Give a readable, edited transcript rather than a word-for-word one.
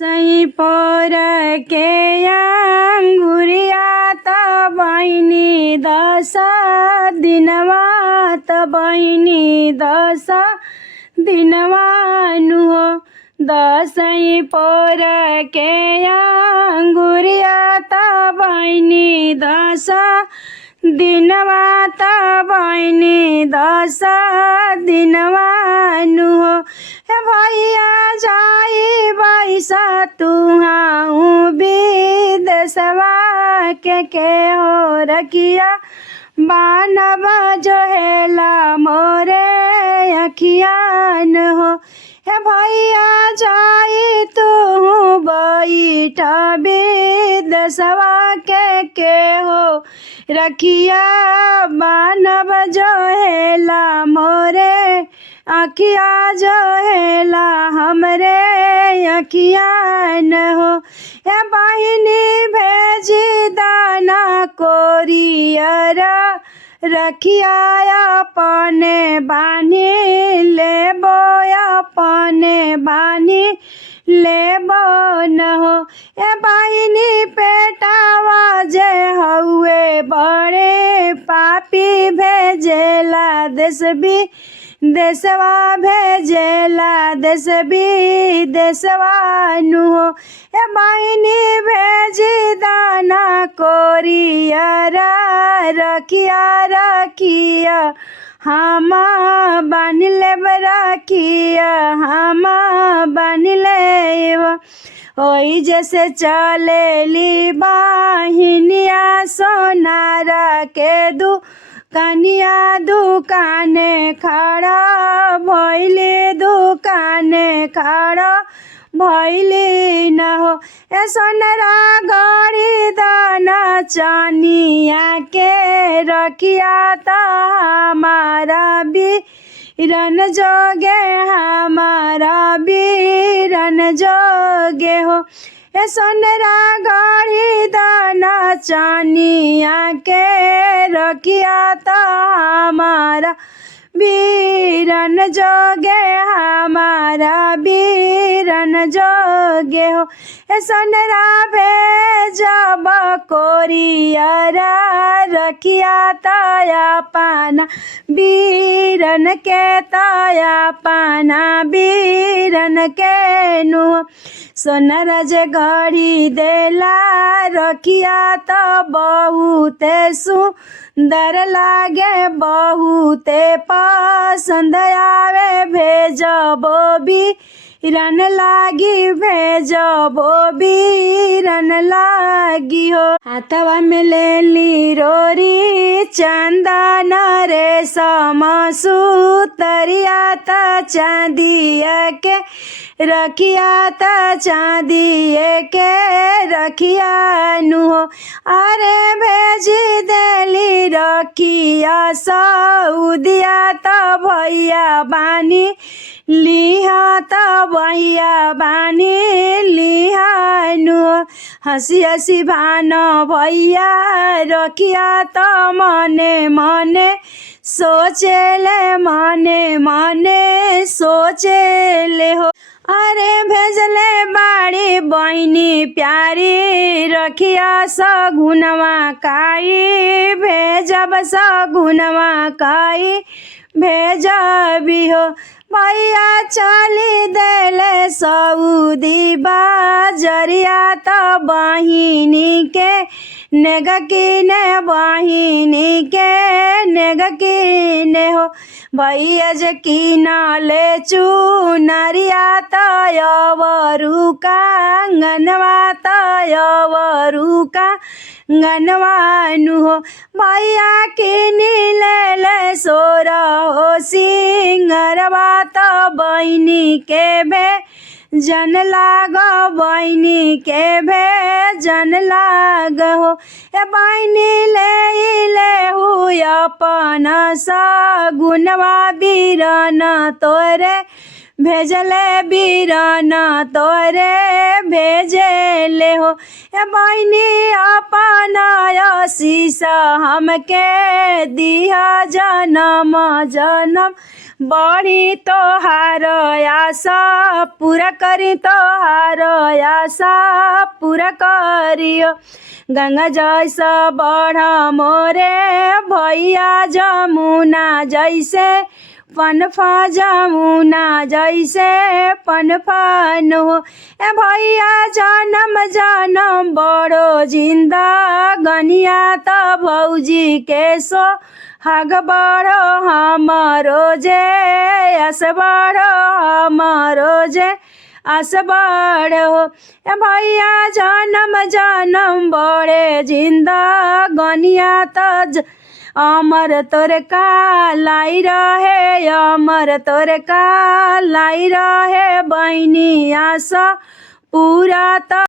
सही पर के अंगुरिया त बहिनी 10 दिनवा त बहिनी 10 दिनवा नु हो। दसैँ पर के अंगुरिया त बहिनी 10 दिनवा त बहिनी 10 दिनवा नु हो। हे भैया जाई बैसा तुहाँ विदेशवा के हो रखिया बानब जो हेला मोरे अखिया न हो। हे भैया जाई तू बैठ विदेशवा के हो रखिया बानब जो हेला मोरे अखिया जो हेला हमरे अखिया न हो। हे बहिनी भेजी दाना कोरियर रखिया अपने बानी लेबो अपने बानी लेबो न हो। हे बहिनी पेटावा जे हउए बड़े पापी भेजेला देश भी देशवा भेजेला देश विदेशवा नु हो। हे बहिनी भेजी दाना कोरियर रखिया रखिया हम बान लेब रखिया हम बान लेब। ओई जैसे चलेली बहिनिया सोनारा के कनिया दुकाने खड़ा भइले दुकाने खड़ा भइले न हो। ए सोनरा गड़ी दाना चानिया के रखिया त हमारा बीरन जोगे हमारा बीरन जोगे हो। ए सोनरा गड़ी दाना चानिया के रखिया त हमारा बीरन जोगे हमारा बीरन जोगे हो। ए सोनरा भेजब कोरियर रखिया तया पाना बीरन के तया पाना बीरन के नु। सोनरा जे गढ़ी देला रखिया त बहुते सुंदर लागे बहुते पसंद आवे भेजबो बीरन लागी भेजबो बीरन लागी हो। हाथवा में लेली रोरी चंदन रेशम सूतरिया त चांदिया के रखिया त चांदिए के रखिया नु हो। अरे भेजी देली रखिया सऊदिया त भैया बानी लिहा त भैया बानी लिहा नु हो। हंसी हंसी भान भैया रखिया त मने मने सोचेले मने मने सोचेले हो। अरे भेजले बाड़ी बहिनी प्यारी रखिया सगुनवा काई भेजब सगुनवा काई भेजबी हो। भैया चली देले सऊदी बाजरिया त बहिनी के नेग किने बहिनी के नेग किने हो। भैया जे किनले चुनरिया तयवरू कांगनवा तयवरू कांगनवा नु हो। भैया किनी ले सोर हो सिंगरवा त बहिनी के जन लाग बहिनी के जन लाग हो। ए बहिनी ले हु अपन सगुनवा बीरन तोरे भेजले बीरन तोरे भेजले हो। ए बहिनी अपन आशीष हमके दिहा जन्म जन्म बढ़ी तोहार आशा पूरा करी तोहार आशा पूरा करियो। गंगा जैसा बढ़ मोरे भैया जमुना जैसे पनफा जमुना जैसे पनफन हो। ए भैया जनम जनम बड़ो जिंदगनिया त भौजी के सो हाग बड़ो हमरो जे आस बड़ो हमरो जे आस बड़ो। ए भैया जनम जनम बड़े जिंदगनिया त अमर तोर कालाई रहे अमर तोर कालाई रहे बहिनी आशा पूरा त